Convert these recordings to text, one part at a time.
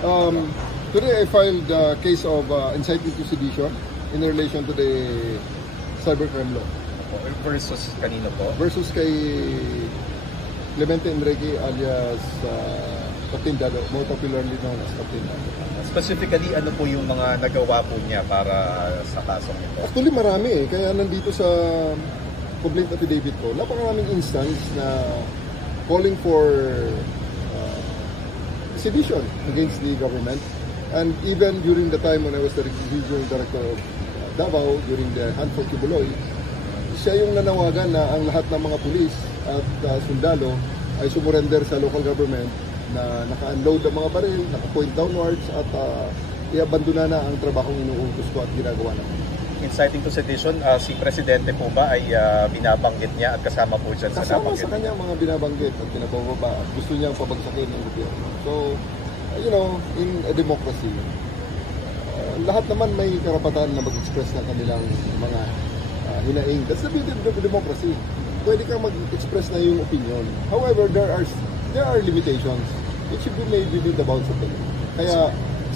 Today I filed a case of inciting to sedition in relation to the cybercrime law. Versus kanino po? Versus kay Clemente Enrique alias Captain Dado, more popularly known as Captain Dado. Specifically, ano po yung mga nagawa po niya para sa kasong ito? Actually marami kaya nandito sa complaint affidavit ko, napakaraming instance na calling for sedition against the government. And even during the time when I was the regional director of Davao, during the Hunt for Kibuloy, siya yung nanawagan na ang lahat ng mga pulis at sundalo ay sumurrender sa local government na naka-unload ang mga baril, naka-point downwards at i-abandona na ang trabahong inuutos ko at ginagawa namin. Inciting to sedition, si Presidente po ba ay binabanggit niya at kasama po dyan sa kasama nabanggit? Kasama sa kanya mga binabanggit at pinabababa at gusto niyang pabagsakin ng gobyerno. So, you know, in a democracy, lahat naman may karapatan na mag-express ng kanilang mga hinaing. That's the beauty of democracy. Pwede kang mag-express na yung opinion. However, there are limitations. It should be made within the bounds of the law. Kaya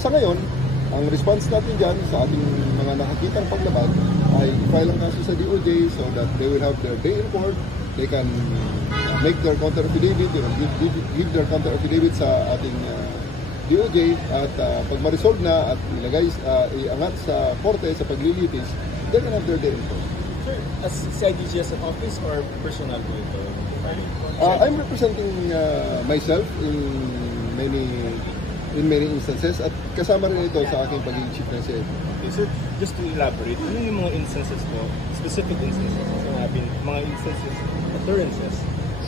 sa ngayon, ang response natin dyan sa ating mga nakakitang paglabag ay file ang kaso sa DOJ so that they will have their day in court. They can make their counter affidavit, give their counter affidavit sa ating DOJ at pag ma-resolve na at ilagay, iangat sa korte sa paglilitis, they can have their day in court. Sir, as CIDG as an office or personal po ito? I'm representing myself in many instances at kasama rin ito sa aking pagiging chief ng CIDG. Okay, sir, just to elaborate, ano yung mga instances po, specific instances, mga instances, occurrences,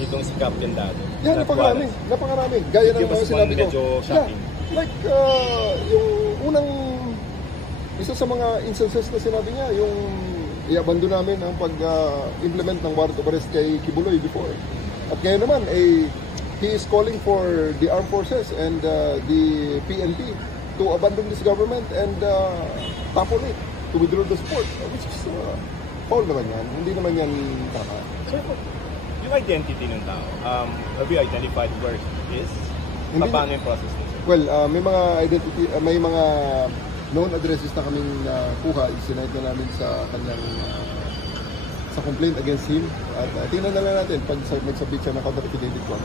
itong si Captain Dado? Yeah, napakarami. Gaya ng mga sinabi ko. Medyo shocking. Yeah, like, yung unang, isa sa mga instances na sinabi niya, yung i-abandon namin ang pag-implement ng warrant of arrest kay Kibuloy before. At ngayon naman, he is calling for the armed forces and the PNP to abandon this government and topple it, to withdraw the support, which is foul naman yan. Hindi naman yan tama. Sir, yung identity ng tao, have you identified where he is? Paano yung process nito? Well, may mga identity, may mga known addresses na kaming kuha, isinite na namin sa kanyang sa complaint against him. At tingnan na lang natin pag nag-submit siya ng counter affidavit ko.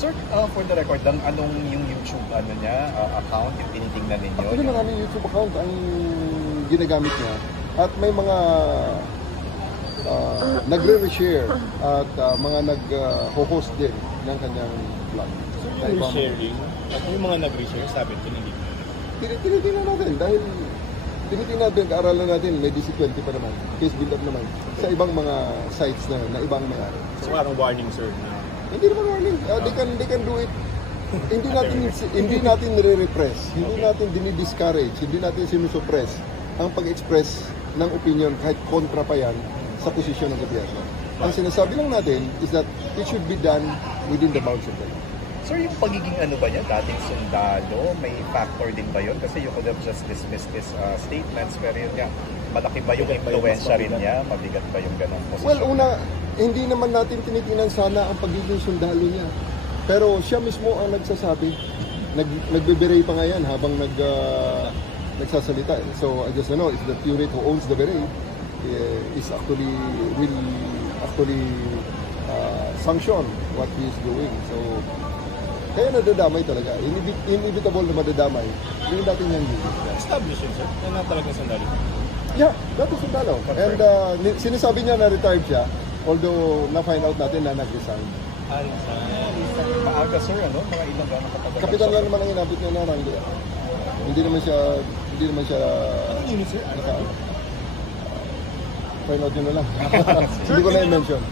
Sir, for the record, anong yung YouTube niya, account, yung tinitingnan ninyo? Actually, maraming YouTube account ang ginagamit niya. At may mga nagre-reshare at mga nag-host din ng kanyang vlog. So yung resharing, at yung mga nag-reshare, sabi ito hindi. Tinitingnan natin dahil tinitingnan natin, kaaralan natin, may DC-20 pa naman, case build-up naman sa ibang mga sites na ibang may-ari. So parang warning, sir, na hindi naman warning. They can do it. Hindi natin nire-repress. Hindi natin dinidiscourage. Hindi natin sinusuppress ang pag-express ng opinion kahit kontra pa yan sa posisyon ng gobyerno. Ang sinasabi lang natin is that it should be done within the bounds of the law. Sir, yung pagiging ano ba niya, dating sundalo, may factor din ba yun? Kasi you could have just dismissed his statements, pero yun nga, malaki ba yung influensya rin niya? Mabigat ba yung ganong posisyon? Well, hindi naman natin tinitingnan sana ang pagiging sundalo niya. Pero siya mismo ang nagsasabi. Nagbe-beret pa nga yan habang nagsasalita. So, I just know, it's the curate who owns the beret will actually sanction what he is doing. So, kaya nadadamay talaga. Inevitable na madadamay. Hindi natin yan dito. established yun, sir, na talagang sandali. Yeah, dati sundalo. And sinasabi niya na retired siya, although na-find out natin na nag-resign. Maaga, sir, ano? Mga ilang gano'ng kapatagal? Kapitan lang naman ang inabot niya na ranggo. Hindi naman siya Anong unit, sir? find out yun na lang. Hindi ko na i-mention.